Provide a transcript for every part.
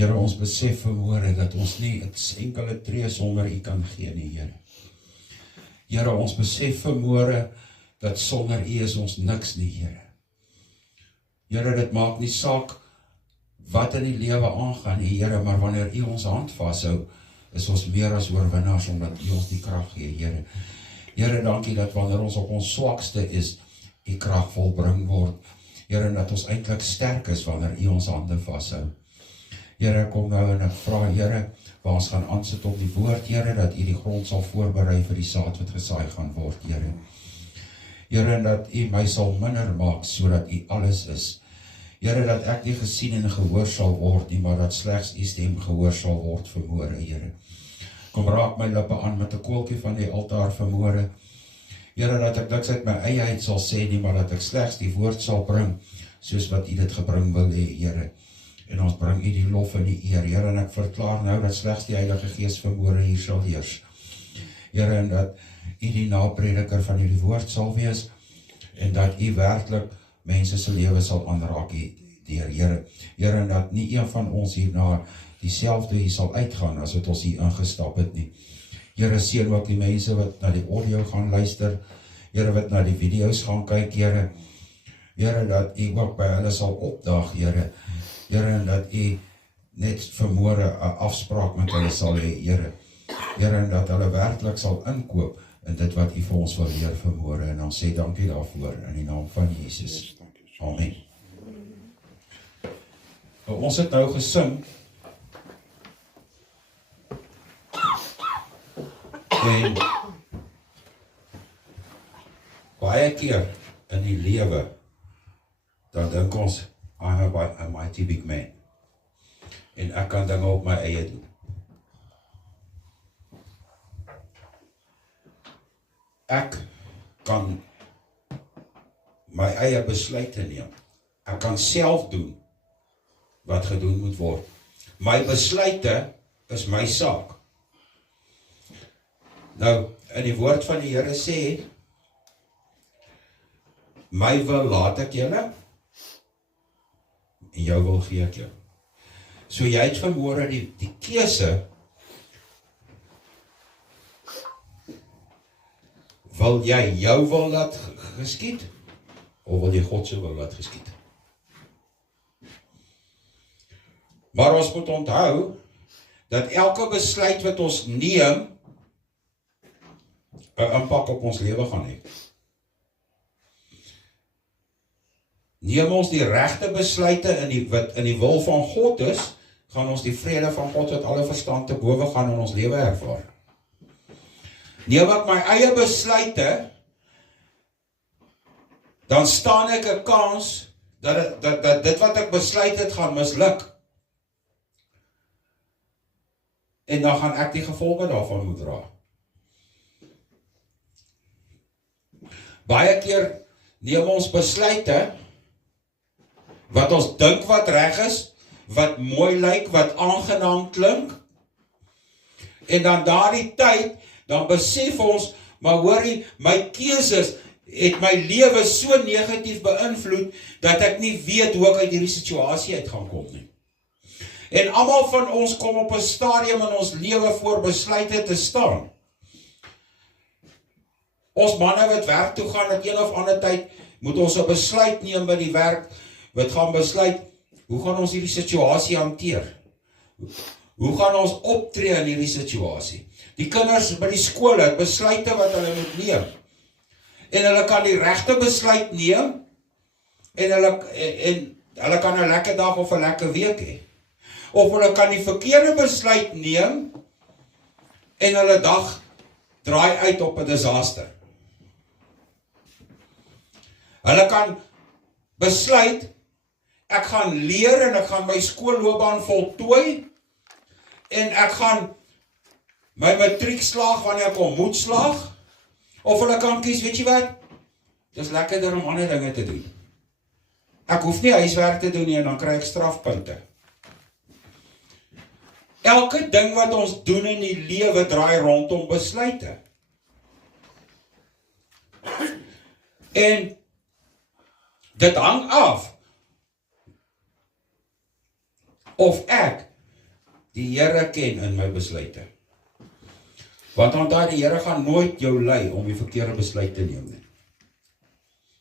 Here, ons besef vanmôre dat ons nie 'n enkele tree sonder U kan gee nie, Here. Here, ons besef vanmôre dat sonder U is ons niks nie, Here. Here, dit maak nie saak wat in die lewe aangaan nie, Here, maar wanneer U ons hand vashou, is ons meer as oorwinnaars, omdat U ons die krag gee, Here. Here, dankie dat wanneer ons op ons swakste is, U krag volbring word. Here, en dat ons eintlik sterk is wanneer U ons hande vashou. Here, kom nou en ek vra, Here, waar ons gaan aansit op die woord, Here, dat U die grond sal voorberei vir die saad wat gesaai gaan word, Here. Here, en dat U my sal minder maak, sodat U alles is. Here, dat ek nie gesien en gehoor sal word nie, maar dat slegs U stem gehoor sal word vanmôre, Here. Kom raak my lippe aan met 'n koeltjie van die altaar vanmôre. Here, dat ek niks uit my eieheid sal sê nie, maar dat ek slegs die woord sal bring, soos wat U dit gebring wil hê, Here. En ons bring U die lof en die eer, Here, en ek verklaar nou dat slegs die Heilige Gees vanmôre hier sal heers. Here, en dat U die naprediker van hierdie woord sal wees, en dat U werklik mense se lewe sal aanraak deur, Here. Here, en dat nie een van ons hierna dieselfde hier sal uitgaan as wat ons hier ingestap het nie. Here, seën ook die mense wat na die audio gaan luister, Here, wat na die video's gaan kyk, Here. Here, dat U ook by hulle sal opdaag, Here. Here, en dat U net vanmôre 'n afspraak met hulle sal hê, Here. Here, en dat hulle werklik sal inkoop in dit wat U vir ons wil leer vanmôre, en ons sê dankie daarvoor in die naam van Jesus. Amen. Ons het nou gesing, en baie keer in die lewe, dan dink ons, I'm a mighty big man, en ek kan dinge op my eie doen. Ek kan my eie besluite neem. Ek kan self doen wat gedoen moet word. My besluite is my saak. Nou, in die woord van die Here sê, my wil laat ek julle, en jou wil gee ek jou. So jy het vanmôre die keuse, wil jy jou wil laat geskied, of wil jy God se wil laat geskied? Maar ons moet onthou, dat elke besluit wat ons neem, 'n impak op ons lewe gaan hê. Neem ons die regte besluite wat in die wil van God is, gaan ons die vrede van God wat alle verstand te bowe gaan in ons lewe ervaar. Neem ek my eie besluite, dan staan ek 'n kans dat dit wat ek besluit het gaan misluk. En dan gaan ek die gevolge daarvan moet dra. Baie keer neem ons besluite wat ons dink wat reg is, wat mooi lyk, wat aangenaam klink, en dan daardie tyd, dan besef ons, maar hoorie, my keuses het my lewe so negatief beïnvloed, dat ek nie weet hoe ek uit hierdie situasie uit gaan kom nie. En almal van ons kom op 'n stadium in ons lewe voor besluite te staan. Ons manne wat werk toe gaan, op een of ander tyd, moet ons 'n besluit neem by die werk, wat gaan besluit, hoe gaan ons hierdie situasie hanteer? Hoe gaan ons optree in hierdie situasie? Die kinders by die skool het besluite wat hulle moet neem. En hulle kan die regte besluit neem, en hulle kan 'n lekker dag of 'n lekker week hê. Of hulle kan die verkeerde besluit neem, en hulle dag draai uit op 'n disaster. Hulle kan besluit, ek gaan leer en ek gaan my skoolloopbaan voltooi, en ek gaan my matriek slaag wanneer ek hom moet slaag, of hulle kan kies, weet jy wat, dis lekkerder om ander dinge te doen. Ek hoef nie huiswerk te doen nie, en dan kry ek strafpunte. Elke ding wat ons doen in die lewe draai rondom besluite. En dit hang af of ek die Here ken in my besluite. Want onthou, die Here gaan nooit jou lei om die verkeerde besluit te neem nie.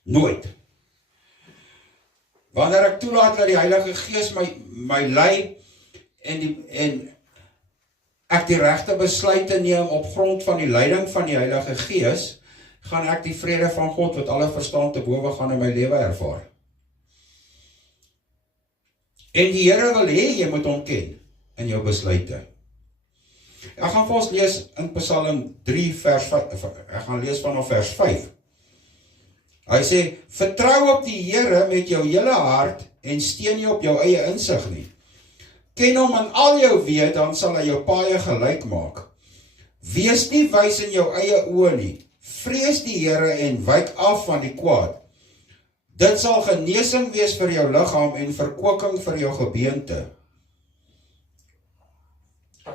Nooit. Wanneer ek toelaat dat die Heilige Gees my lei en ek die regte besluite neem op grond van die leiding van die Heilige Gees, gaan ek die vrede van God wat alle verstand te bowe gaan in my lewe ervaar. En die Here wil hê jy moet hom ken in jou besluite. Ek gaan vir ons lees in Psalm 3 vers 5, ek gaan lees vanaf vers 5. Hy sê, vertrou op die Here met jou hele hart en steun nie op jou eie insig nie. Ken hom in al jou weë, dan sal hy jou paaie gelyk maak. Wees nie wys in jou eie oë nie. Vrees die Here en wyk af van die kwaad. Dit sal genesing wees vir jou liggaam en verkwikking vir jou gebeente.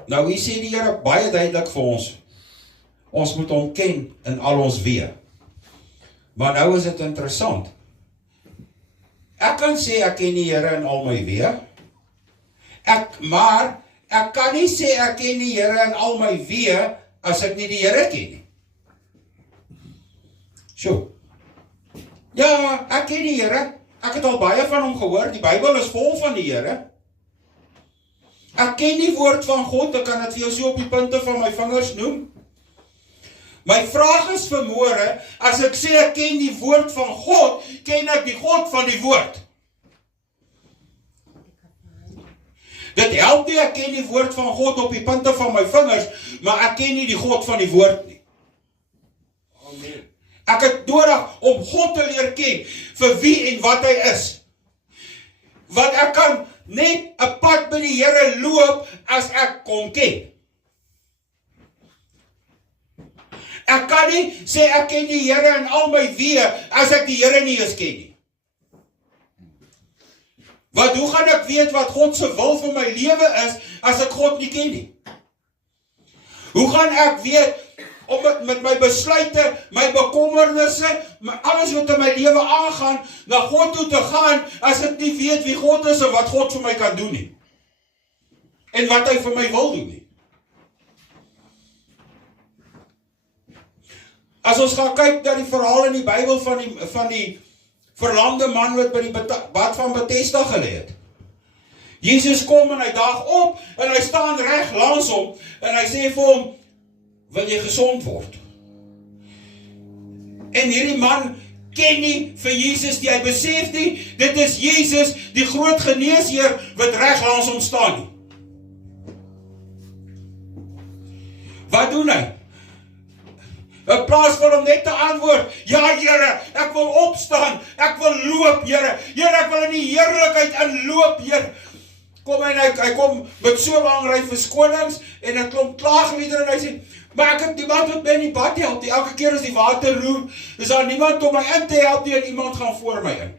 Nou hier sê die Here baie duidelik vir ons moet hom ken in al ons weë. Maar nou is dit interessant. Ek kan sê ek ken die Here in al my weë. Maar ek kan nie sê ek ken die Here in al my weë as ek nie die Here ken nie. So. Ja, ek ken die Here. Ek het al baie van hom gehoor. Die Bybel is vol van die Here. Ek ken die woord van God. Ek kan dit vir jou so op die punte van my vingers noem. My vraag is vanmôre, as ek sê ek ken die woord van God, ken ek die God van die woord? Dit help nie, ek ken die woord van God op die punte van my vingers, maar ek ken nie die God van die woord nie. Amen. Ek het nodig om God te leer ken, vir wie en wat hy is. Want ek kan net 'n pad by die Here loop, as ek kom ken. Ek kan nie sê ek ken die Here in al my weë, as ek die Here nie eens ken nie. Want hoe gaan ek weet wat God se wil vir my lewe is, as ek God nie ken nie? Hoe gaan ek weet, om met my besluite, my bekommernisse, alles wat in my lewe aangaan, na God toe te gaan, as ek nie weet wie God is, en wat God vir my kan doen nie? En wat hy vir my wil doen nie? As ons gaan kyk na die verhaal in die Bybel van die verlamde man wat by die bad van Bethesda gelê het. Jesus kom en hy daag op en hy staan reg langs hom en hy sê vir hom, wil jy gesond word? En hierdie man ken nie vir Jesus nie, hy besef nie, dit is Jesus, die groot geneesheer wat reg langs hom staan nie. Wat doen hy? In plaas van om net te antwoord, ja Here, ek wil opstaan, ek wil loop, Here, ek wil in die heerlikheid inloop, Here. Kom en hy kom met so lang ry verskonings en 'n klomp klaagliedere en hy sê, maar ek het niemand wat my in die bad help nie. Elke keer as die water roer, is daar niemand om my in te help nie en iemand gaan voor my in.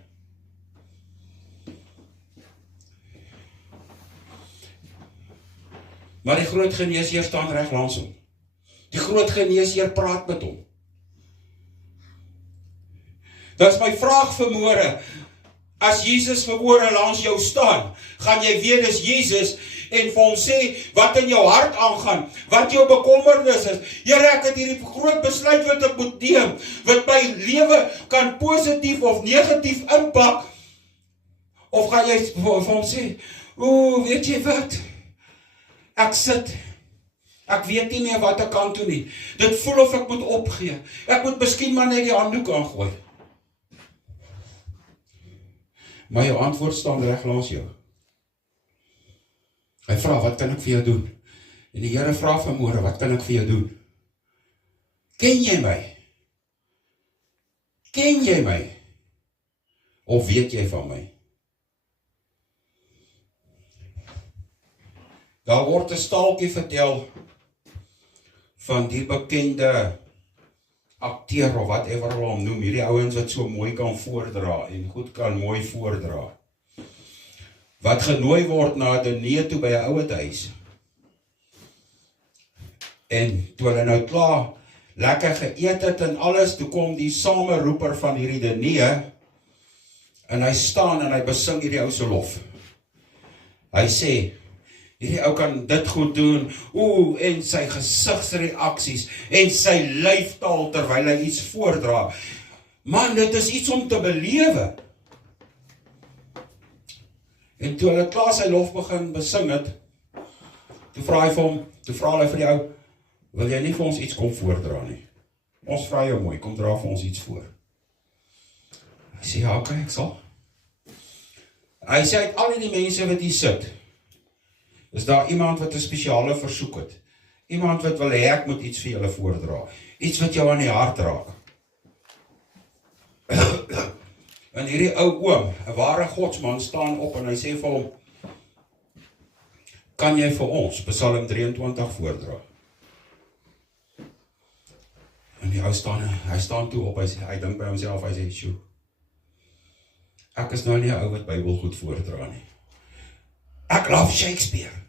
Maar die groot geneesheer staan reg langs hom. Die groot geneesheer praat met hom. Dit is my vraag vanmôre. As Jesus vanmôre langs jou staan, gaan jy weet dis Jesus en vir hom sê wat in jou hart aangaan, wat jou bekommernis is. Here, ek het hierdie groot besluit wat ek moet neem, wat my lewe kan positief of negatief impak. Of gaan jy vir hom sê, weet jy wat? Ek sit. Ek weet nie meer wat ek kan doen nie. Dit voel of ek moet opgee. Ek moet miskien maar net die handdoek aangooi. Maar jou antwoord staan reg langs jou. Hy vra, wat kan ek vir jou doen? En die Here vra vanmôre, wat kan ek vir jou doen? Ken jy my? Ken jy my? Of weet jy van my? Daar word 'n staaltjie vertel van die bekende akteur of whatever hulle hom noem, hierdie ouens wat so mooi kan voordra en goed kan mooi voordra. Wat genooi word na 'n diner toe by 'n ouer huis. En toe hulle nou klaar lekker geëet het en alles, toe kom die sameroeper van hierdie diner en hy staan en hy besing hierdie ou se lof. Hy sê, hierdie ou kan dit goed doen, en sy gesigsreaksies, en sy lyftaal terwyl hy iets voordra. Man, dit is iets om te belewe. En toe hulle klaar sy lof begin besing het, toe vra hulle vir die ou, wil jy nie vir ons iets kom voordra nie? Ons vra jou mooi, kom dra vir ons iets voor. Hy sê, ja, oké, ek sal. Hy sê, uit al die mense wat hier sit, is daar iemand wat 'n spesiale versoek het. Iemand wat wil hê ek moet iets vir julle voordra. Iets wat jou aan die hart raak. En hierdie ou oom, 'n ware godsman, staan op en hy sê vir hom, kan jy vir ons Psalm 23 voordra? En die ou hy staan toe op, hy dink by homself, hy sê, sjoe, ek is nou nie 'n ou wat Bybel goed voordra nie. Ek love Shakespeare.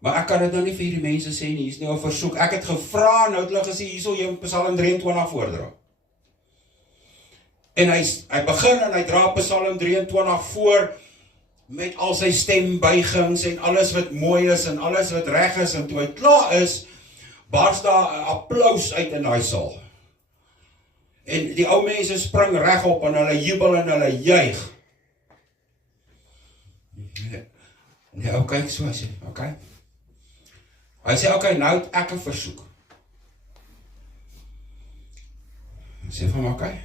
Maar ek kan dit nou nie vir hierdie mense sê nie, hier is nou 'n versoek. Ek het gevra, nou het hulle gesê, hier sal jy Psalm 23 voordra. En hy begin en hy dra Psalm 23 voor, met al sy stembuigings en alles wat mooi is en alles wat reg is, en toe hy klaar is, bars daar 'n applaus uit in daai saal. En die ou mense spring reg op en hulle jubel en hulle juig. En die ou kyk so, hy sê, okay. Hy sê, okay, nou het ek 'n versoek. Hy sê van, okay.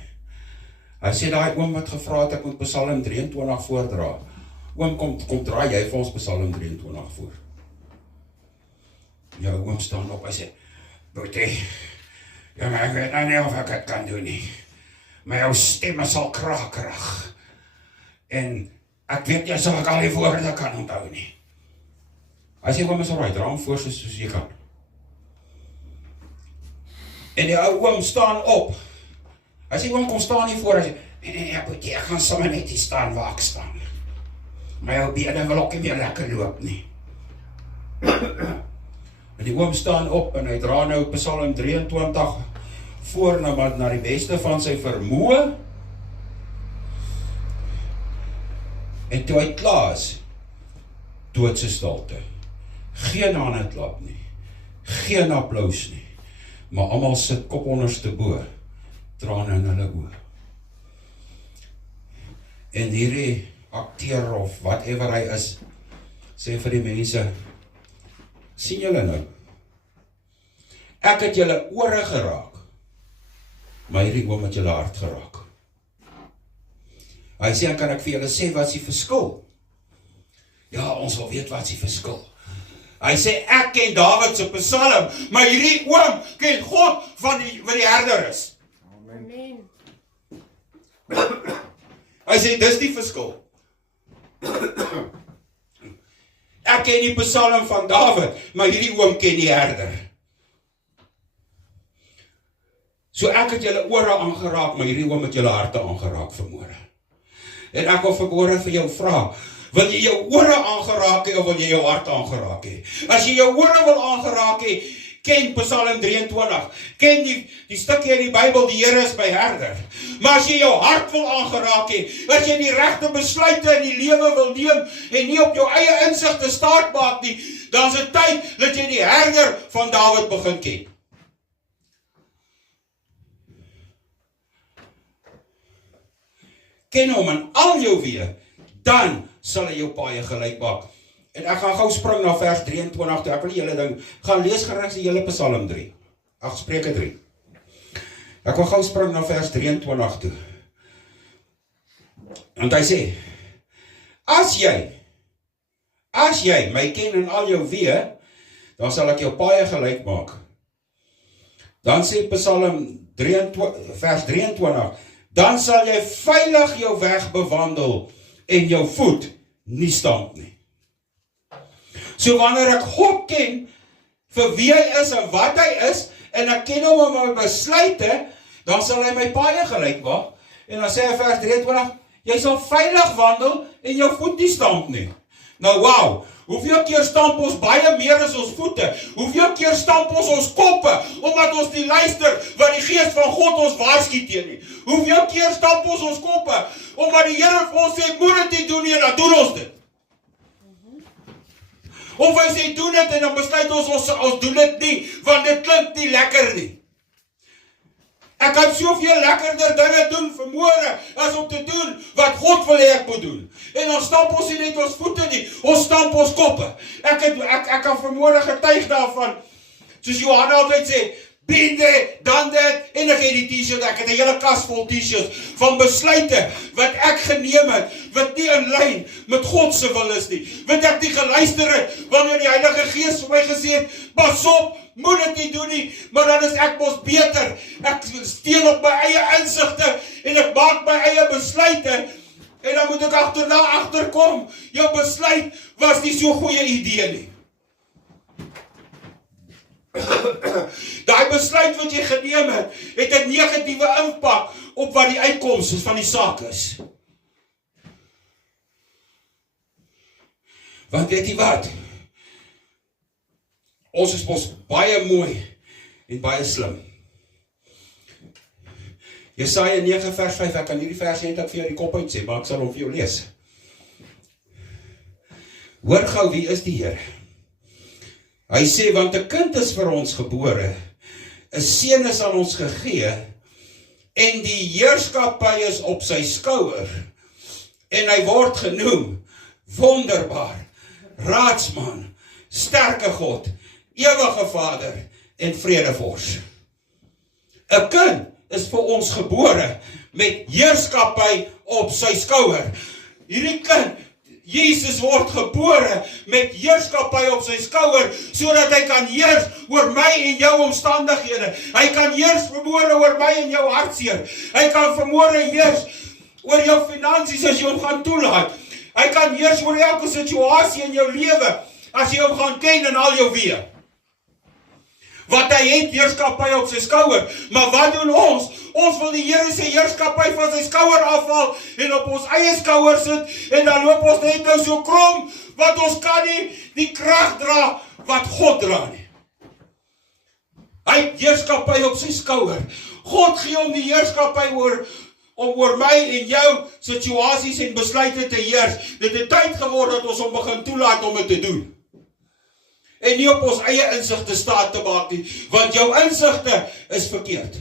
Hy sê, daai oom wat gevra het, ek moet Psalm 23 voordra. Oom, kom draai jy vir ons Psalm 23 voor. Ja, oom staan op, hy sê, Boetie, ja, maar ek weet nou nie of ek het kan doen nie. Maar jou stem is al krakerig. En ek weet jy sal ek al die woorde kan onthou nie. Hy sê, oom is alright, dra hom voor soos jy kan. En die ou oom staan op. Hy sê, oom, kom staan hier voor. Hy sê, nee, Boetie, ek gaan sommer net hier staan waar ek staan. Maar jou bene wil ook nie meer lekker loop nie. En die oom staan op en hy dra nou Psalm 23 voor na die beste van sy vermoë. En toe hy klaar is, doodse stilte. Geen hande klap nie. Geen applaus nie. Maar almal sit kop onderste bo, trane in hulle oë. En hierdie akteur of whatever hy is, sê vir die mense, sien julle nou? Ek het julle ore geraak, maar hierdie oom het julle hart geraak. Hy sê, kan ek vir julle sê wat is die verskil? Ja, ons wil weet wat is die verskil. Hy sê, ek ken Dawid se Psalm, maar hierdie oom ken God wat die herder is. Amen. Hy sê, dis die verskil. Ek ken die Psalm van Dawid, maar hierdie oom ken die herder. So ek het julle ore aangeraak, maar hierdie oom het julle harte aangeraak vanmôre. En ek wil vanmôre vir jou vra, wil jy jou ore aangeraak hê of wil jy jou hart aangeraak hê? As jy jou ore wil aangeraak hê, ken Psalm 23, ken die stukkie in die Bybel, die Here is my herder. Maar as jy jou hart wil aangeraak hê, as jy die regte besluite in die lewe wil neem, en nie op jou eie insig te staat maak nie, dan is dit tyd dat jy die herder van Dawid begin ken. Ken hom in al jou weë, dan sal hy jou paaie gelyk maak. En ek gaan gou spring na vers 23 toe, ek wil julle ding, gaan lees gerus die hele Psalm 3, Spreuke 3. Ek wil gou spring na vers 23 toe. Want hy sê, as jy my ken in al jou weë, dan sal ek jou paaie gelyk maak. Dan sê Psalm 23, vers 23, dan sal jy veilig jou weg bewandel en jou voet nie stamp nie. So wanneer ek God ken vir wie hy is en wat hy is, en ek ken hom in my besluite, dan sal hy my paaie gelyk maak. En dan sê hy vers 23, jy sal veilig wandel en jou voet nie stamp nie. Nou wow, hoeveel keer stamp ons baie meer as ons voete? Hoeveel keer stamp ons koppe, omdat ons nie luister wat die Gees van God ons waarsku teen nie? Hoeveel keer stamp ons koppe, omdat die Here vir ons sê, moet dit nie doen nie, dan doen ons dit. Of hy sê doen dit en dan besluit ons doen dit nie, want dit klink nie lekker nie. Ek kan soveel lekkerder dinge doen vanmôre as om te doen wat God wil hê ek moet doen. En ons stamp ons nie net ons voete nie, ons stamp ons koppe. Ek kan vanmôre getuig daarvan, soos Johanna altyd sê, been there, done that, en ek het die t-shirt, ek het 'n hele kas vol t-shirts van besluite wat ek geneem het, wat nie in lyn met God se wil is nie, wat ek nie geluister het, wanneer die Heilige Gees vir my gesê het, pas op, moet dit nie doen nie, maar dan is ek mos beter, ek steel op my eie insigte, en ek maak my eie besluite, en dan moet ek agterkom, jou besluit was nie so goeie idee nie. Daai besluit wat jy geneem het 'n negatiewe impak op wat die uitkomste van die saak is. Want weet jy wat? Ons is mos baie mooi en baie slim. Jesaja 9 vers 5, ek kan hierdie vers net vir jou die kop uit sê, maar ek sal hom vir jou lees. Hoor gou, wie is die Here? Hy sê, want 'n kind is vir ons gebore, 'n seun is aan ons gegee, en die heerskappy is op sy skouer, en hy word genoem, wonderbaar, raadsman, sterke God, ewige Vader, en vredevors. 'n kind is vir ons gebore, met heerskappy op sy skouer. Hierdie kind, Jesus word gebore met heerskappy op sy skouer, sodat hy kan heers oor my en jou omstandighede. Hy kan heers vanmôre oor my en jou hartseer. Hy kan vanmôre heers oor jou finansies as jy hom gaan toelaat. Hy kan heers oor elke situasie in jou lewe, as jy hom gaan ken en al jou weë. Want hy het heerskappy op sy skouer. Maar wat doen ons? Ons wil die Here se heerskappy van sy skouer afhaal en op ons eie skouer sit, en dan loop ons net nou so krom, want ons kan nie die krag dra wat God dra nie. Hy het heerskappy op sy skouer. God gee hom die heerskappy om oor my en jou situasies en besluite te heers. Dit het tyd geword dat ons hom begin toelaat om dit te doen. En nie op ons eie insigte staat te maak nie, want jou insigte is verkeerd.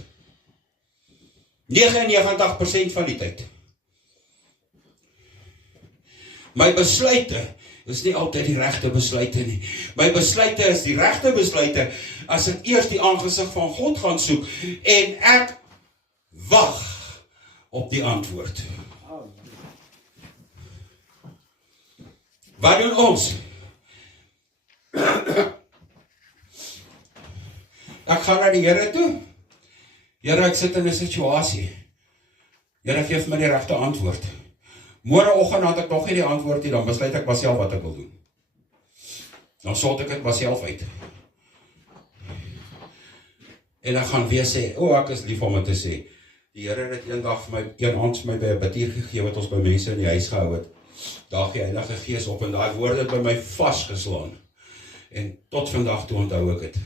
99% van die tyd. My besluite is nie altyd die regte besluite nie. My besluite is die regte besluite as ek eers die aangesig van God gaan soek en ek wag op die antwoord. Wat doen ons? Ek gaan na die Here toe. Here, ek sit in 'n situasie. Here, gee vir my die regte antwoord. Môreoggend had ek nog nie die antwoord nie, dan besluit ek myself wat ek wil doen. Dan sort ek dit myself uit. En dan gaan weer sê, ek is lief om dit te sê. Die Here het eendag vir my, een aand vir my by 'n bidtier gegee wat ons by mense in die huis gehou het. Daar gee Heilige Gees op en daai woorde het by my vasgeslaan. En tot vandag toe onthou ek dit.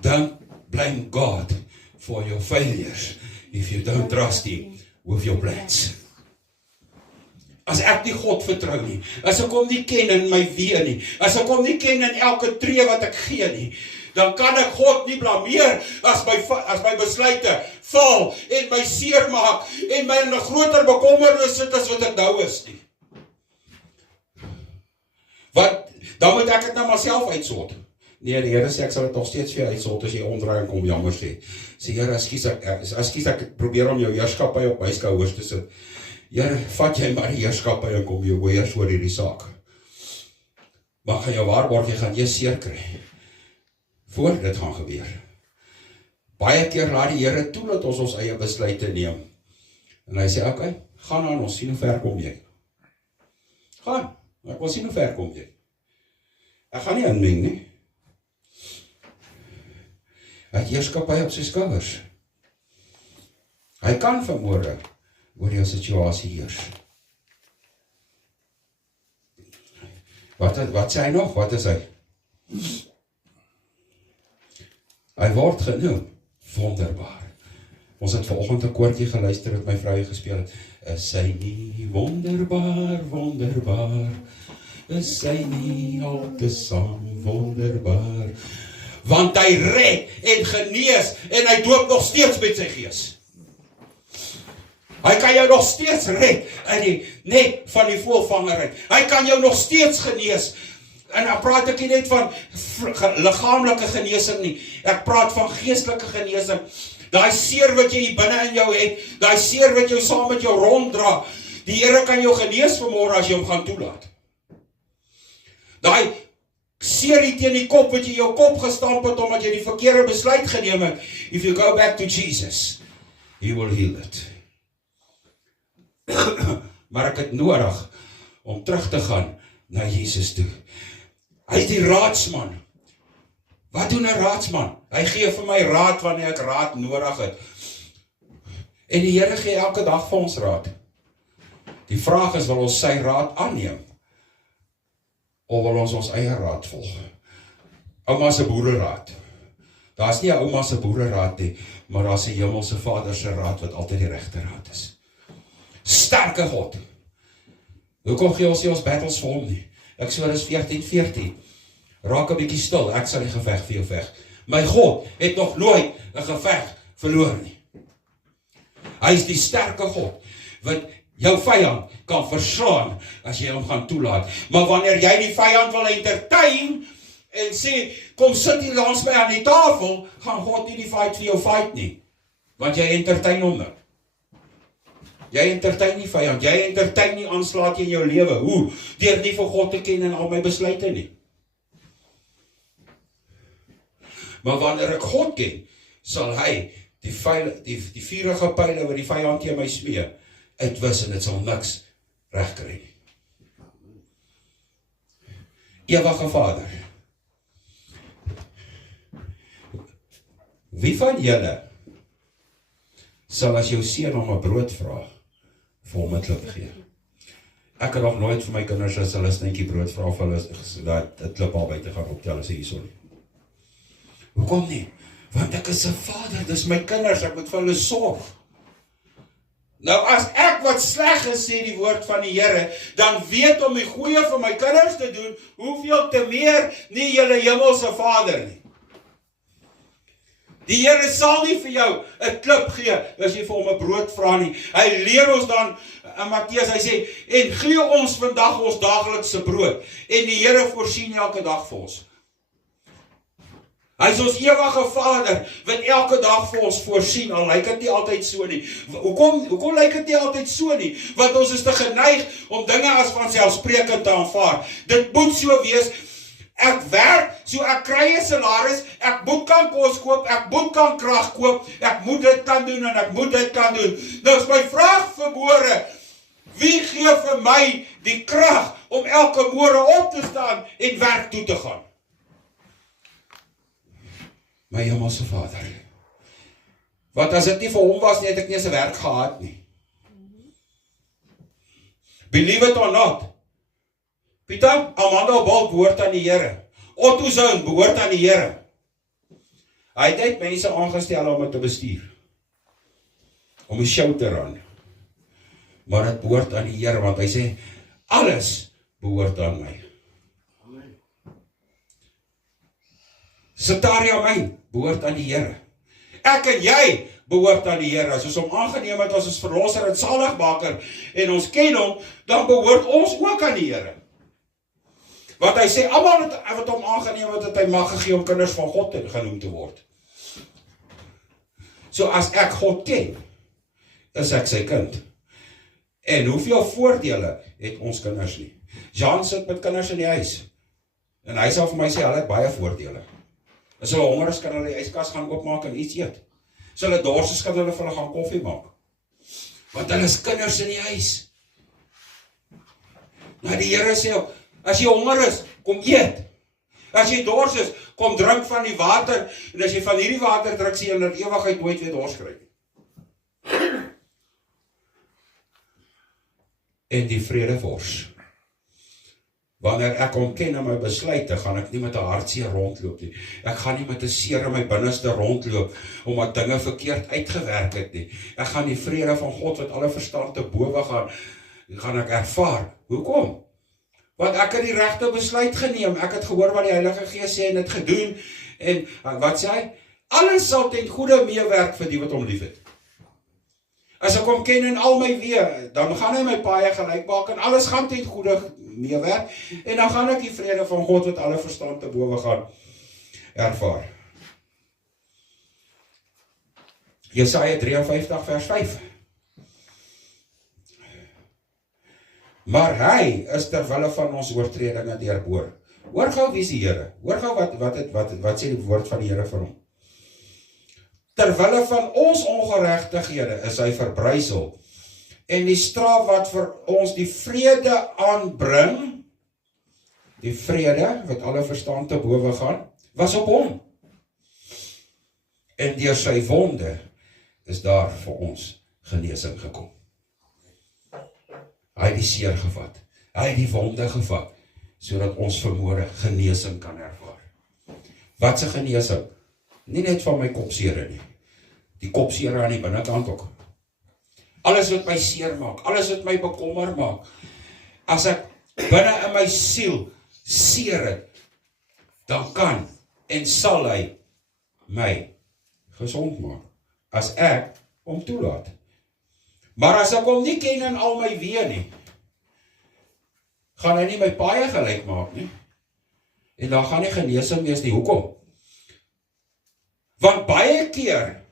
Don't blame God for your failures if you don't trust Him with your plans. As ek nie God vertrou nie, as ek hom nie ken in my weë nie, as ek hom nie ken in elke tree wat ek gee nie, dan kan ek God nie blameer as my besluite val en my seer maak en my in 'n groter bekommernis sit as wat ek nou is nie. Dan moet ek dit na myself uitsort. Nee, die Here sê ek sal dit nog steeds vir jou uitsort as jy omdraai en kom jammer sê. Sê Here, ekskuus ek probeer om jou heerskappy op my skouers te sit. Here, vat jy maar die heerskappy en kom jou heers oor hierdie saak. Maar gaan jou waarborg, jy gaan eers seer kry voor dit gaan gebeur. Baie keer laat die Here toe dat ons eie besluite neem. En hy sê, okay, gaan aan, ons sien hoe ver kom jy. Gaan, ek wil sien hoe ver kom jy. Ek gaan nie inmeng nie. Hy het heerskappy op sy skouers. Hy kan vanmôre oor jou situasie heers. Wat sê hy nog? Wat is hy? Hy word genoem wonderbaar. Ons het vanoggend 'n koortjie geluister wat my vrou gespeel het. Is hy nie wonderbaar, wonderbaar? is hy nie al te saam wonderbaar. Want hy red en genees en hy doop nog steeds met sy gees. Hy kan jou nog steeds red in die net van die voëlvangerheid. Hy kan jou nog steeds genees. En dan praat ek nie net van liggaamlike genesing nie. Ek praat van geestelike genesing. Daai seer wat jy hier binne in jou het, daai seer wat jou saam met jou ronddra, die Here kan jou genees vanmôre as jy hom gaan toelaat. Daai seer hier teen die kop wat jy jou kop gestamp het omdat jy die verkeerde besluit geneem het, if you go back to Jesus, he will heal it. Maar ek het nodig om terug te gaan na Jesus toe. Hy is die raadsman. Wat doen 'n raadsman? Hy gee vir my raad wanneer ek raad nodig het. En die Here gee elke dag vir ons raad. Die vraag is, wil ons sy raad aanneem? Of wil ons ons eie raad volg? Ouma se boereraad. Daar's nie 'n ouma se boereraad nie, maar daar's 'n hemelse Vader se raad wat altyd die regte raad is. Sterke God. Hoekom gee ons nie ons battles vir hom nie? Eksodus 14:14. Raak 'n bietjie stil, ek sal die geveg vir jou veg. My God het nog nooit 'n geveg verloor nie. Hy is die sterke God wat jou vyand kan verslaan as jy hom gaan toelaat. Maar wanneer jy die vyand wil entertain en sê, kom sit hier langs my aan die tafel, gaan God nie die fight vir jou fight nie. Want jy entertain hom nou. Jy entertain nie vyand, jy entertain nie aanslaat in jou lewe. Hoe? Deur nie vir God te ken en al my besluite nie. Maar wanneer ek God ken, sal hy die vurige pyle wat die vyand teen my smee, uitwis en dit sal niks regkry nie. Ewige Vader, wie van julle sal as jou seun om 'n brood vra, vir hom 'n klip gee? Ek het nog nooit vir my kinders as hulle 'n snytjie brood vra of hulle dat 'n klip al buite gaan optel as hy hierso nie. Hoekom nie? Want ek is 'n vader, dis my kinders, ek moet vir hulle sorg. Nou as ek wat sleg is, sê die woord van die Here, dan weet om die goeie vir my kinders te doen, hoeveel te meer nie julle hemelse Vader nie. Die Here sal nie vir jou 'n klip gee as jy vir hom 'n brood vra nie. Hy leer ons dan in Matteus, hy sê, en gee ons vandag ons daaglikse brood. En die Here voorsien elke dag vir ons. Hy is ons ewige Vader, wat elke dag vir ons voorsien, al lyk dit nie altyd so nie. Hoekom lyk dit nie altyd so nie? Want ons is te geneig om dinge as vanselfsprekend te aanvaar. Dit moet so wees. Ek werk, so ek kry 'n salaris, ek moet kan kos koop, ek moet kan krag koop, ek moet dit kan doen en ek moet dit kan doen. Nou is my vraag vanmôre, wie gee vir my die krag om elke môre op te staan en werk toe te gaan? My hemelse Vader. Wat as dit nie vir hom was nie, het ek nie eens 'n werk gehad nie. Believe it or not. Pieter, Amanda Bal behoort aan die Here. Otto Zoon behoort aan die Here. Hy het net mense aangestel om dit te bestuur. Om 'n show te run. Maar dit behoort aan die Here, want hy sê, alles behoort aan my. Sataria myn behoort aan die Here. Ek en jy behoort aan die Here. As ons hom aangeneem het as ons verlosser en saligmaker en ons ken hom, dan behoort ons ook aan die Here. Want hy sê, almal wat hom aangeneem het, hy mag gegee om kinders van God genoem te word. So as ek God ken, is ek sy kind. En hoeveel voordele het ons kinders nie? Jean sit met kinders in die huis. En hy sal vir my sê, hulle het baie voordele. As hulle honger is, kan hulle die yskas gaan oopmaak en iets eet. As hulle dors is, kan hulle vir hulle gaan koffie maak. Want hulle is kinders in die huis. Nou die Here sê, as jy honger is, kom eet. As jy dors is, kom drink van die water. En as jy van hierdie water drink, sê jy in die ewigheid nooit weer dors kry. En die vredevors. Wanneer ek hom ken in my besluite, gaan ek nie met 'n hartseer rondloop nie. Ek gaan nie met 'n seer in my binneste rondloop, omdat dinge verkeerd uitgewerk het nie. Ek gaan die vrede van God wat alle verstand te bowe gaan ek ervaar. Hoekom? Want ek het die regte besluit geneem. Ek het gehoor wat die Heilige Gees sê en het gedoen. En wat sê hy? Alles sal ten goeie meewerk vir die wat hom liefhet. As ek hom ken in al my weë, dan gaan hy my paaie gelyk maak en alles gaan ten goeie meewerk. En dan gaan ek die vrede van God wat alle verstand te bowe gaan ervaar. Jesaja 53 vers 5. Maar hy is terwille van ons oortredinge deurboor. Hoor gou wie is die Here? Hoor gou wat sê die woord van die Here vir hom? Terwille van ons ongeregtighede is hy verbrysel. En die straf wat vir ons die vrede aanbring, die vrede wat alle verstand te bowe gaan, was op hom. En deur sy wonde is daar vir ons genesing gekom. Hy het die seer gevat. Hy het die wonde gevat, sodat ons vermoere genesing kan ervaar. Wat 'n genesing? Nie net van my kopseere nie. Die kopseere aan die binnekant ook. Alles wat my seer maak, alles wat my bekommer maak. As ek binne in my siel seer het, dan kan en sal hy my gesond maak. As ek hom toelaat. Maar as ek hom nie ken in al my weë nie, gaan hy nie my paaie gelyk maak nie. En dan gaan nie genesing wees nie. Hoekom? Want baie keer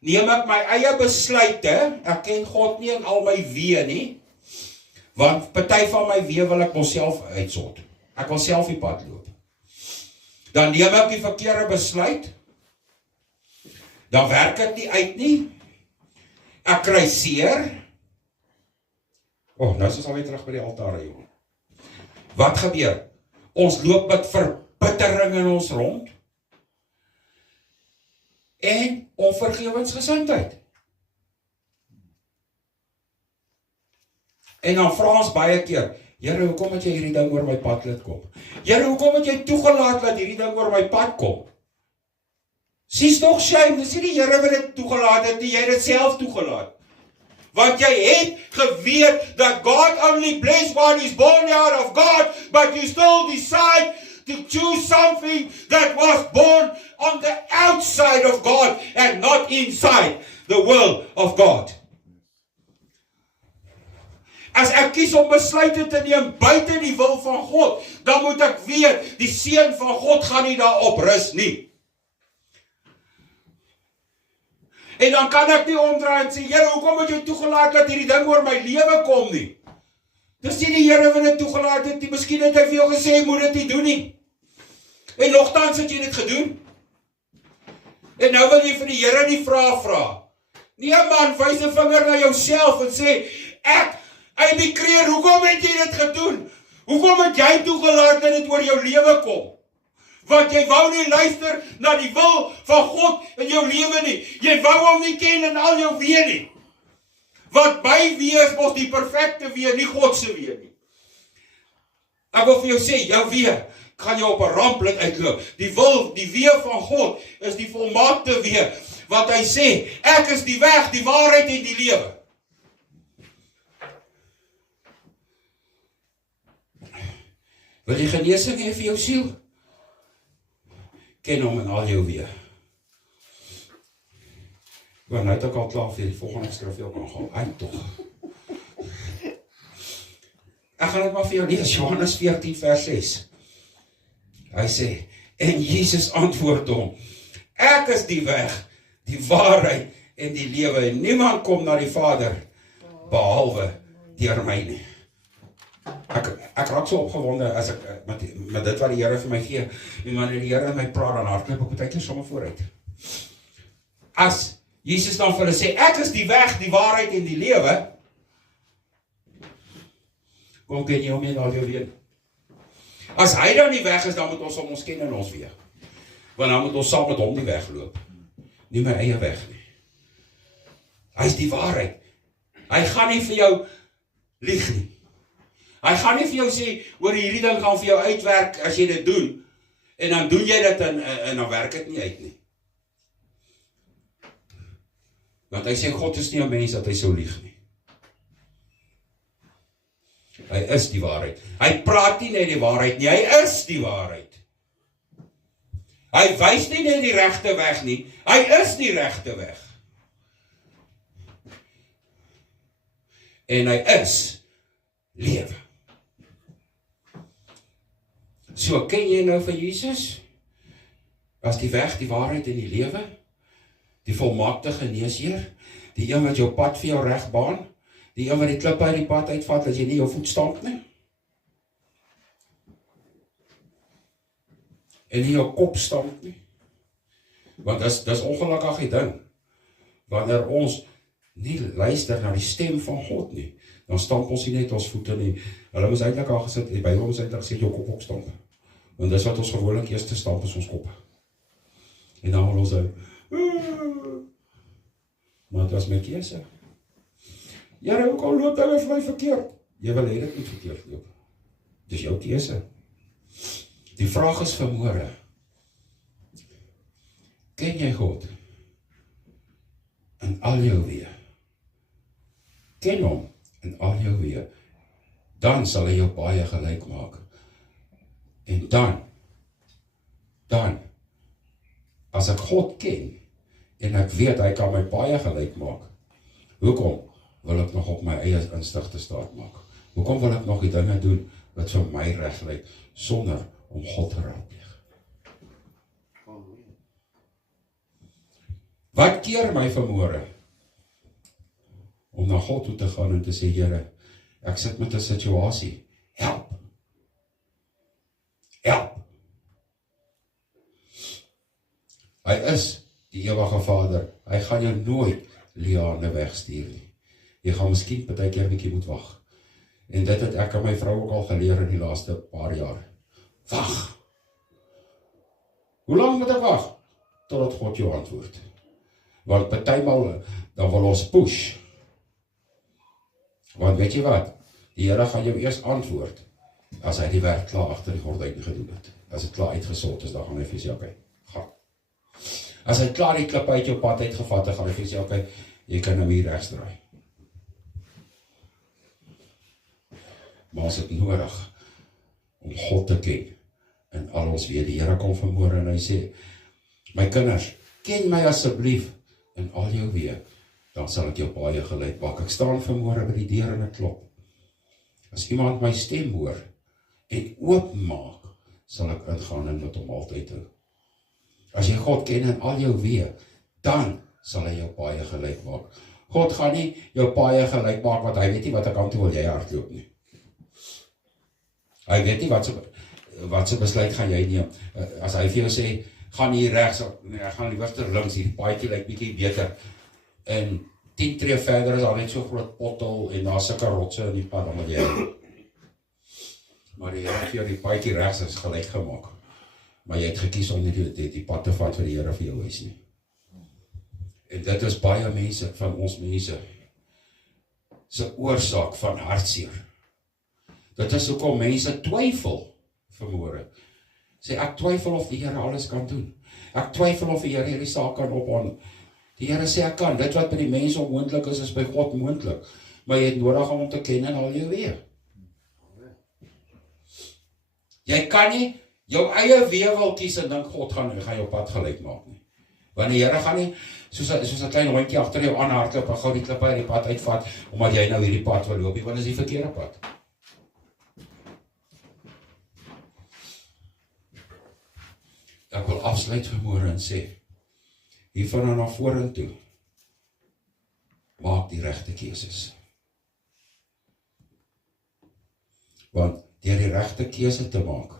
neem ek my eie besluite, ek ken God nie in al my weë nie, want party van my weë wil ek myself uitsort. Ek wil self die pad loop. Dan neem ek die verkeerde besluit, dan werk dit nie uit nie, ek kry seer. Nou is ons alweer terug by die altaar, jongen. Wat gebeur? Ons loop met verbittering in ons rond, en onvergewensgesindheid. En dan vra ons baie keer, Here, hoekom het jy hierdie ding oor my pad laat kom? Here, hoekom het jy toegelaat dat hierdie ding oor my pad kom? Sies toch shame, dis nie die Here wat dit toegelaat het, jy het dit self toegelaat. Want jy het geweet dat God only bless one is born out of God, but you still decide to choose something that was born on the outside of God and not inside the will of God. As ek kies om besluite te neem buite die wil van God, dan moet ek weet, die seën van God gaan nie daarop rus nie. En dan kan ek nie omdraai en sê, Here, hoekom het jy toegelaat dat hierdie ding oor my lewe kom nie? Dis nie die Here wat dit toegelaat het nie, miskien het hy vir jou gesê, moet dit nie doen nie. En nogtans het jy dit gedoen. En nou wil jy vir die Here nie vra. Nee man, wys 'n vinger na jouself en sê, ek bekreer, hoekom het jy dit gedoen? Hoekom het jy toegelaat dat dit oor jou lewe kom? Want jy wou nie luister na die wil van God in jou lewe nie. Jy wou hom nie ken in al jou weë nie. Want my weë is mos die perfekte weë, nie God se weë nie. Ek wil vir jou sê, jou weë gaan jou op 'n ramplik uitloop. Die weë van God is die volmaakte weë. Want hy sê, ek is die weg, die waarheid en die lewe. Wil jy genesing hê vir jou siel? Ken hom in al jou weë. Want nou het ek al klaar vir die volgende skrif jou kan gaan. Eind tog. Ek gaan dit maar vir jou lees, Johannes 14 vers 6. Hy sê, en Jesus antwoord hom, ek is die weg, die waarheid en die lewe, en niemand kom na die Vader, behalwe deur my nie. Ek raak so opgewonde as ek met dit wat die Here vir my gee, en wanneer die Here in my praat, dan hardloop ek baie keer sommer vooruit. As Jesus dan vir hulle sê, ek is die weg, die waarheid en die lewe, kom ken jy hom nie al jou weet. As hy dan die weg is, dan moet ons om ons ken in ons weë. Want dan moet ons saam met hom die weg loop. Nie my eie weg nie. Hy is die waarheid. Hy gaan nie vir jou lieg nie. Hy gaan nie vir jou sê, oor hierdie ding gaan vir jou uitwerk as jy dit doen, en dan doen jy dit en dan werk dit nie uit nie. Want hy sê, God is nie 'n mens dat hy sou lieg nie. Hy Hy is die waarheid. Hy praat nie net die waarheid nie, hy is die waarheid. Hy wys nie net die regte weg nie, hy is die regte weg. En hy is lewe. So, ken jy nou vir Jesus? As die weg, die waarheid en die lewe? Die volmaakte geneesheer? Die een wat jou pad vir jou reg baan? Die een wat die klippe uit die pad uitvat, as jy nie jou voet stamp nie? En nie jou kop stamp nie? Want dis ongelukkig die ding. Wanneer ons nie luister na die stem van God nie, dan stamp ons nie net ons voete nie. Hulle moes eintlik al gesit, die Bybel moes eintlik gesê, jou kop ook stamp. Want dis wat ons gewoonlik eers te stamp is ons kop. En dan wil ons sê, maar dit was my keuse. Here, hoe kan loop hulle vir my verkeerd? Jy wil hê dit moet verkeerd loop. Dis jou keuse. Die vraag is vanmôre, ken jy God in al jou weë? Ken hom in al jou weë? Dan sal hy jou baie gelyk maak. En dan, as ek God ken, en ek weet hy kan my baie gelyk maak, hoekom wil ek nog op my eie instig te staat maak? Hoekom wil ek nog die dinge doen wat vir my reg lyk, sonder om God te raadpleeg? Wat keer my vanmôre om na God toe te gaan en te sê, Here, ek sit met 'n situasie, help. Hy is die ewige Vader, hy gaan jou nooit liane wegstuur nie. Jy gaan miskien partykeer 'n bietjie moet wag. En dit het ek en my vrou ook al geleer in die laaste paar jaar. Wag. Hoe lank moet ek wag? Totdat God jou antwoord. Want partymal dan wil ons push. Want weet jy wat? Die Here gaan jou eers antwoord as hy die werk klaar agter die gordyn gedoen het. As dit klaar uitgesort is, dan gaan hy vir sê, okay, gaan. As hy klaar die klip uit jou pad uitgevat het, gaan hy vir sê, okay, jy kan nou hier regs draai. Maar ons het nodig om God te ken in al ons weë. Die Here kom vanmôre en hy sê, my kinders, ken my asseblief in al jou weë, dan sal ek jou baie gelyk maak. Ek staan vanmôre by die deur en ek klop. As iemand my stem hoor en oopmaak, sal ek ingaan en met hom altyd hou. As jy God ken in al jou weë, dan sal hy jou baie gelyk maak. God gaan nie jou baie gelyk maak, want hy weet nie wat ek aan toe wil jy hardloop nie. Hy weet nie wat se besluit gaan jy neem. As hy vir jou sê, gaan hier regs, nee, ek gaan liewer links, hier paadjie lyk bietjie beter. En 10 tree verder is al net so groot pothol en daar sulke rotse in die pad, dan moet jy. Maar die Here het vir jou die paadjie regs is gelyk gemaak. Maar jy het gekies om nie die pad te vat vir die Here vir jou huis nie. En dit is baie mense, van ons mense, se oorsaak van hartseer. Dit is hoekom mense twyfel vanmôre. Sê, ek twyfel of die Here alles kan doen. Ek twyfel of die Here hierdie saak kan ophou. Die Here sê, ek kan. Dit wat by die mense onmoontlik is by God moontlik. Maar jy het nodig om te ken in al jou weë. Jy kan nie jou eie weë wil kies en dink God gaan jou pad gelyk maak nie. Want die Here gaan nie soos 'n klein hondjie agter jou aanhardloop en gou die klippe uit die pad uitvat, omdat jy nou hierdie pad wil loop, want dit is die verkeerde pad. Ek wil afsluit vanmôre en sê, hiervan na vorentoe, maak die regte keuses. Want deur die regte keuse te maak,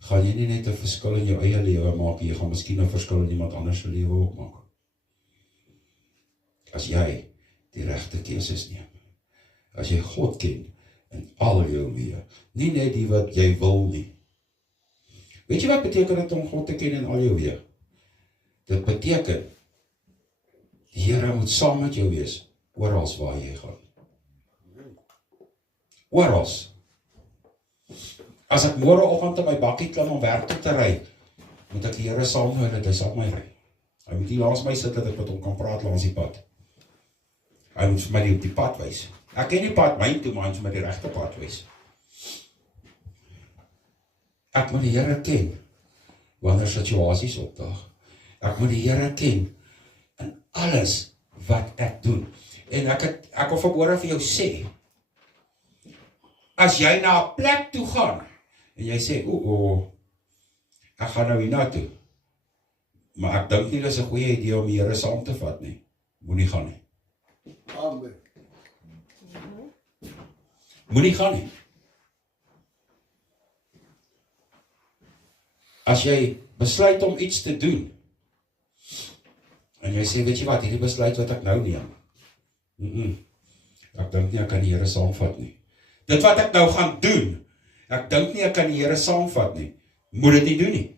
gaan jy nie net 'n verskil in jou eie lewe maak, jy gaan miskien 'n verskil in iemand anders se lewe ook maak. As jy die regte keuses neem, as jy God ken in al jou weë, nie net die wat jy wil nie. Weet jy wat beteken dit om God te ken in al jou weë? Dit beteken, die Here moet saam met jou wees, oral waar jy gaan. Oral. As ek môreoggend in my bakkie klim om werk toe te ry, moet ek die Here saam hou dat hy saam met my ry. Hy moet nie langs my sit dat ek met hom kan praat langs die pad. Hy moet vir my die op die pad wys. Ek ken die pad myn toe, maar ons moet die regte pad wees. Ek moet die Here ken, wanneer situasies opdaag. Ek moet die Here ken, in alles wat ek doen. En ek wil vanmôre vir jou sê, as jy na 'n plek toe gaan, en jy sê, ek gaan nou hiernatoe, maar ek dink nie, dis 'n goeie idee om die Here saam te vat nie, moenie gaan nie. Amen. Moenie gaan nie. As jy besluit om iets te doen, en jy sê, weet jy wat, hierdie besluit wat ek nou neem, ek dink nie ek kan die Here saamvat nie. Dit wat ek nou gaan doen, ek dink nie ek kan die Here saamvat nie, moet dit nie doen nie.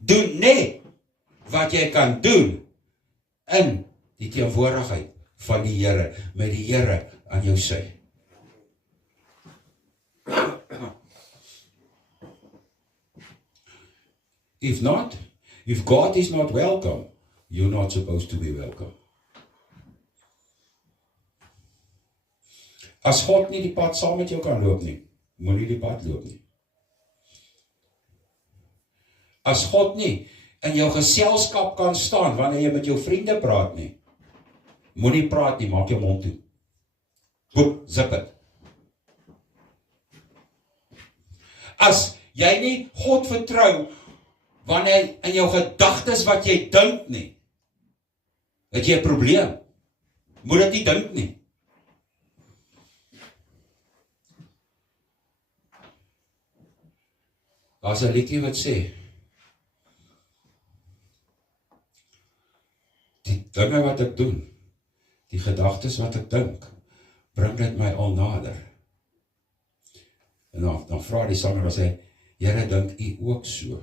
Doen net wat jy kan doen in die teenwoordigheid van die Here, met die Here aan jou sy. If God is not welcome, you're not supposed to be welcome. As God nie die pad saam met jou kan loop nie, moenie die pad loop nie. As God nie in jou geselskap kan staan, wanneer jy met jou vriende praat nie, moenie praat nie, maak jou mond toe. Boep, zip het. As jy nie God vertrou, wanneer in jou gedagtes wat jy dink nie, het jy 'n probleem. Moet dit nie dink nie. Daar's 'n liedjie wat sê, die dinge wat ek doen, die gedagtes wat ek dink, bring dit my al nader. En dan vra die sanger, as hy, Here, dink u ook so?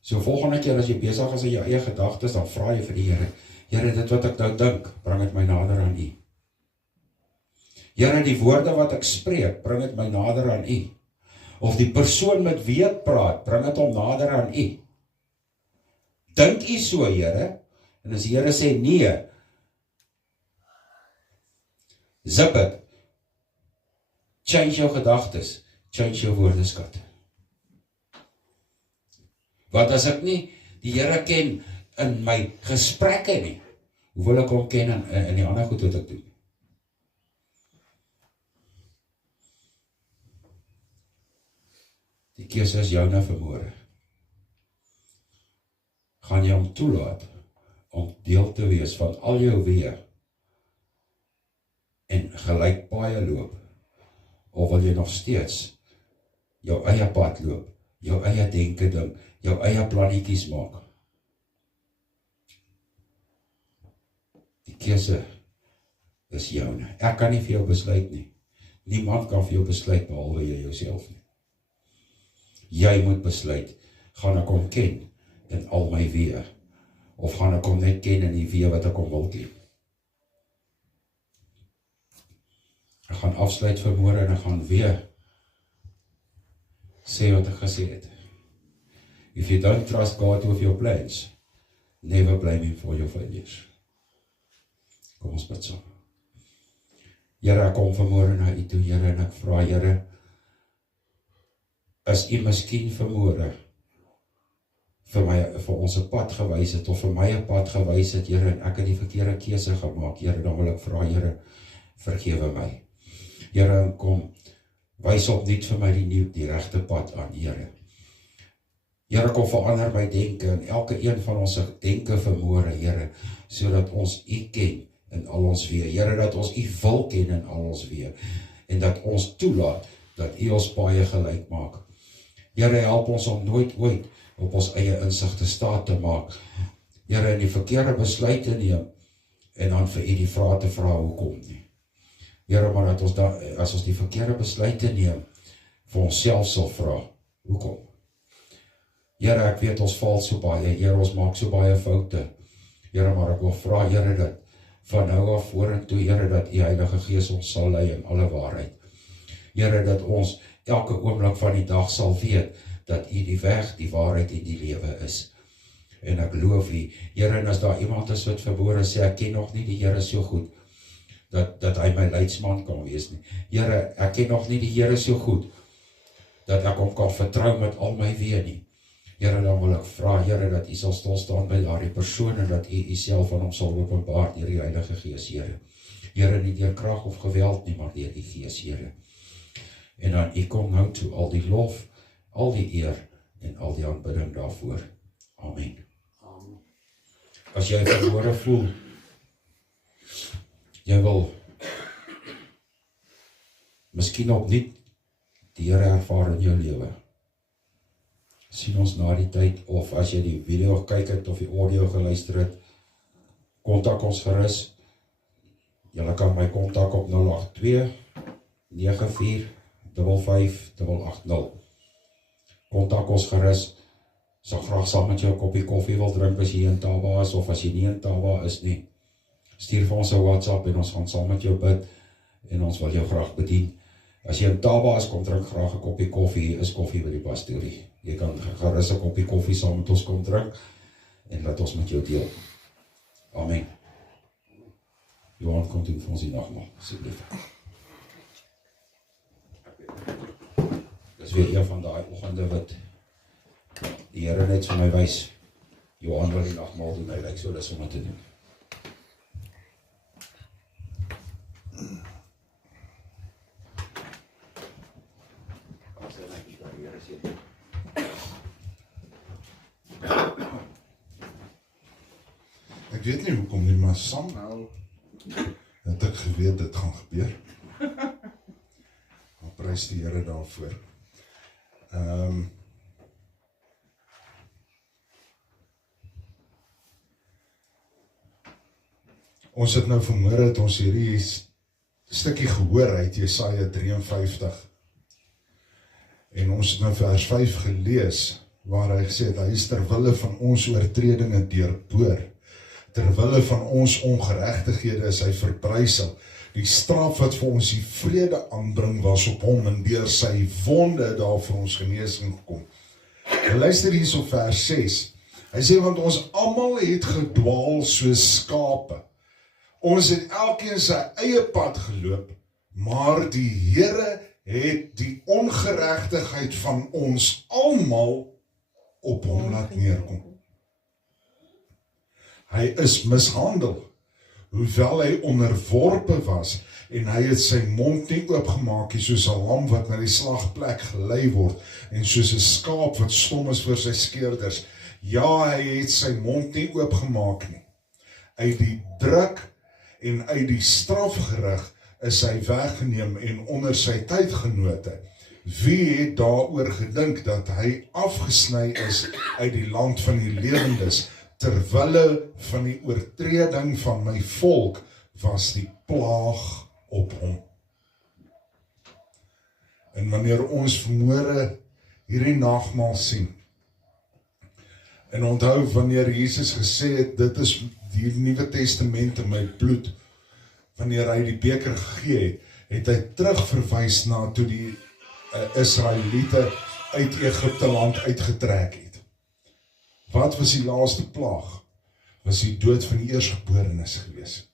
So volgende keer as jy besig is in jou eie gedagtes, dan vra jy vir die Here, Here, dit wat ek nou dink, bring dit my nader aan u. Here, die woorde wat ek spreek, bring dit my nader aan u. Of die persoon met wie ek praat, bring dit hom nader aan u. Dink u so, Here? En as die Here sê nee, zip het. Change jou gedagtes, change jou woordeskat. Want as ek nie die Here ken in my gesprekke nie, hoe wil ek hom ken in die ander goed wat ek doen? Die keuse is jou nou vanmôre. Gaan jy hom toelaat om deel te wees van al jou weë en gelyk paaie loop, of wil jy nog steeds jou eie pad loop, jou eie denke ding, jou eie plannetjies maak? Die keuse is joune. Ek kan nie vir jou besluit nie. Niemand kan vir jou besluit behalwe jy jouself nie. Jy moet besluit, gaan ek hom ken in al my weë, of gaan ek hom net ken in die weë wat ek hom wil ken? Ek gaan afsluit vanmôre en ek gaan weer sê wat ek gesê het. If you don't trust God with your plans, never blame him for your failures. Kom ons bid saam. Here, ek kom vanmôre na u toe, Here, en ek vra, Here, as u miskien vanmôre vir ons 'n pad gewys het, of vir my 'n pad gewys het, Here, en ek het die verkeerde keuse gemaak, Here, dan wil ek vra, Here, vergewe my. Here, kom, wys opnuut vir my die regte pad aan, Here. Here, kom verander my denke, en elke een van ons denke vanmôre, Here, sodat ons u ken in al ons weë. Here, dat ons u wil ken in al ons weë, en dat ons toelaat, dat u ons paaie gelyk maak. Here, help ons om nooit ooit op ons eie insig te staat te maak. Here, in die verkeerde besluit te neem, en dan vir u die vraag te vra, hoekom nie? Here, maar dat ons as ons die verkeerde besluite neem, vir onsself sal vra, hoekom? Here, ek weet ons val so baie, Here, ons maak so baie foute. Here, maar ek wil vra, Here, dat van nou af vorentoe, Here, dat u Heilige Gees ons sal lei in alle waarheid. Here, dat ons elke oomblik van die dag sal weet, dat u die weg, die waarheid en die lewe is. En ek loof U, Here, en as daar iemand is wat verborgen sê, ek ken nog nie die Here so goed, dat hy my leidsman kan wees nie. Here, ek ken nog nie die Here so goed, dat ek hom kan vertrou met al my wee nie. Here, dan wil ek vra, Here, dat U sal stilstaan by daardie persoon, en dat U self aan hom sal openbaar deur die Heilige Gees, Here. Here, nie deur krag of geweld nie, maar deur die Gees, Here. En dan U kom nou toe al die lof, al die eer, en al die aanbidding daarvoor. Amen. As jy verlore voel, jy wil miskien opnuut die Here ervaar in jou lewe. Sien ons na die tyd, of as jy die video gekyk het, of die audio geluister het, kontak ons gerus. Julle kan my kontak op 082-94-55-880. Kontak ons gerus, sal graag saam met jou 'n koppie koffie wil drink as jy in Taba is, of as jy nie in Taba is nie. Stuur vir ons 'n WhatsApp en ons gaan saam met jou bid, en ons wil jou graag bedien. As jy in Taba is, kom drink graag 'n koppie koffie, hier is koffie by die pastorie. Jy kan gerus 'n koppie koffie saam met ons kom drink, en laat ons met jou deel. Amen. Johan, kom doen vir ons die nagmaal, asseblief. Dis weer een van daai oggende wat die Here net vir my wys. Johan wil die nagmaal doen, hy lyk so lus om dit te doen. Ek weet nie hoekom nie, maar somehow het ek geweet dit gaan gebeur. Maar prys die Here daarvoor. Ons het nou vanmôre het ons hierdie stukkie gehoor uit Jesaja 53. En ons het nou vers 5 gelees, waar hy gesê het, hy is ter wille van ons oortredinge deurboor. Terwille van ons ongeregtighede is hy verbrysel. Die straf wat vir ons die vrede aanbring was op hom, en deur sy wonde daar vir ons genesing gekom. En luister hier op vers 6. Hy sê, want ons almal het gedwaal soos skape. Ons het elkeen sy eie pad geloop, maar die Here het die ongeregtigheid van ons almal op hom laat neerkom. Hy is mishandel, hoewel hy onderworpe was, en hy het sy mond nie oopgemaak, soos 'n lam wat na die slagplek gelei word, en soos 'n skaap wat stom is vir sy skeerders. Ja, hy het sy mond nie oopgemaak nie. Uit die druk en uit die strafgerig is hy weggeneem en onder sy tydgenote. Wie het daaroor gedink dat hy afgesny is uit die land van die lewendes? Terwille van die oortreding van my volk was die plaag op hom. En wanneer ons vanmôre hierdie nagmaal sien, en onthou wanneer Jesus gesê het, dit is die Nuwe Testament in my bloed, wanneer hy die beker gegee het, het hy terugverwys na toe die Israeliete uit Egipte land uitgetrek het. Wat was die laaste plaag? Was die dood van die eerstgeborenes gewees.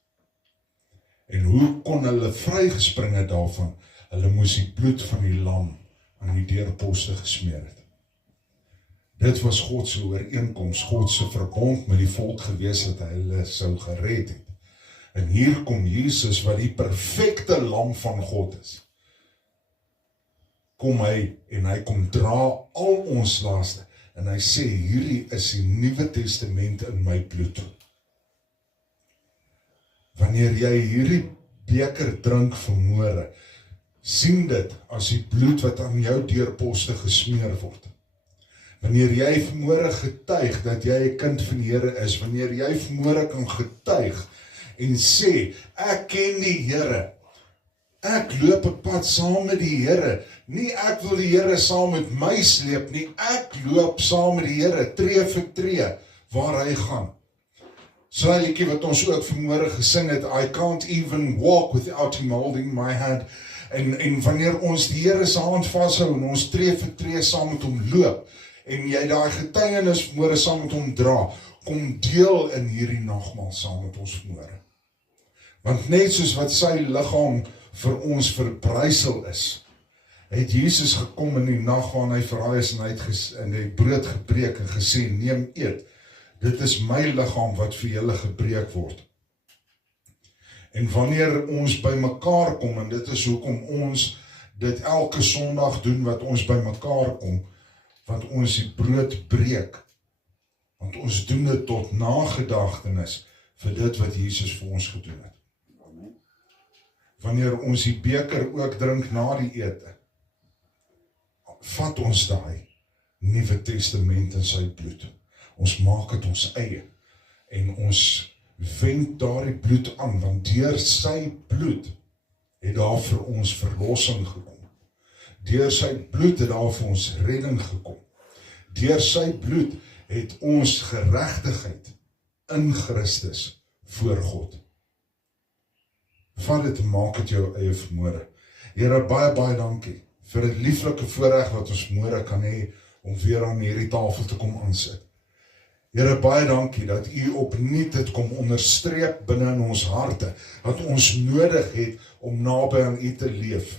En hoe kon hulle vrygespring het daarvan? Hulle moes die bloed van die lam aan die deurposte gesmeer het. Dit was God se ooreenkoms, God se verbond met die volk gewees dat hy hulle sou gered het. En hier kom Jesus wat die perfekte lam van God is. Kom hy en hy kom dra al ons laaste. En hy sê, hierdie is die Nuwe Testament in my bloed. Wanneer jy hierdie beker drink vanmôre, sien dit as die bloed wat aan jou deurposte gesmeer word. Wanneer jy vanmôre getuig dat jy 'n kind van die Here is, wanneer jy vanmôre kan getuig en sê, ek ken die Here, ek loop 'n pad saam met die Here, nie ek wil die Here saam met my sleep nie, ek loop saam met die Here, tree vir tree, waar hy gaan. So 'n liedjie wat ons ook vanmôre gesing het, I can't even walk without him holding my hand, en wanneer ons die Here se hand vashou, en ons tree vir tree saam met hom loop, en jy daai getuienis môre saam met hom dra, kom deel in hierdie nagmaal saam met ons môre. Want net soos wat sy liggaam vir ons verbrysel is, het Jesus gekom in die nag waarin hy verraai is en hy het in die brood gebreek en gesê, neem eet, dit is my liggaam wat vir julle gebreek word. En wanneer ons by mekaar kom, en dit is hoekom ons dit elke Sondag doen wat ons by mekaar kom, want ons die brood breek, want ons doen dit tot nagedagtenis vir dit wat Jesus vir ons gedoen het. Wanneer ons die beker ook drink na die ete, vat ons daai Nuwe Testament in sy bloed. Ons maak dit ons eie, en ons wend daardie bloed aan, want deur sy bloed het daar vir ons verlossing gekom. Deur sy bloed het daar vir ons redding gekom. Deur sy bloed het ons geregtigheid in Christus voor God. Vat dit en maak dit jou eie vanmôre. Here, baie, baie dankie vir die lieflike voorreg wat ons môre kan hê om weer aan hierdie tafel te kom aansit. Here, baie dankie dat u opnuut dit kom onderstreep binne in ons harte, dat ons nodig het om naby aan u te leef.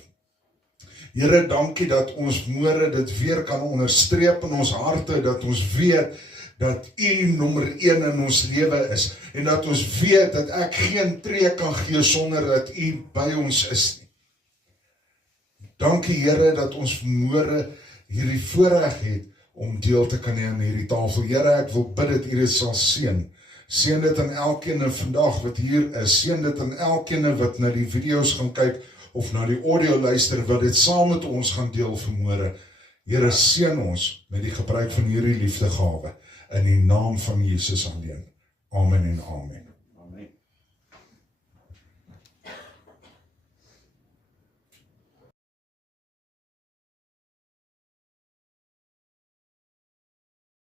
Here, dankie dat ons môre dit weer kan onderstreep in ons harte, dat ons weet dat u nommer 1 in ons lewe is, en dat ons weet dat ek geen tree kan gee sonder dat u by ons is nie. Dankie Here dat ons môre hierdie voorreg het om deel te kan hê aan hierdie tafel. Here, ek wil bid dat u dit sal seën. Seën dit aan elkeen vandag wat hier is. Seën dit aan elkeen wat na die video's gaan kyk of na die audio luister, wat dit saam met ons gaan deel vanmôre. Here, seën ons met die gebruik van hierdie liefdegawe in die naam van Jesus alleen. Amen en amen.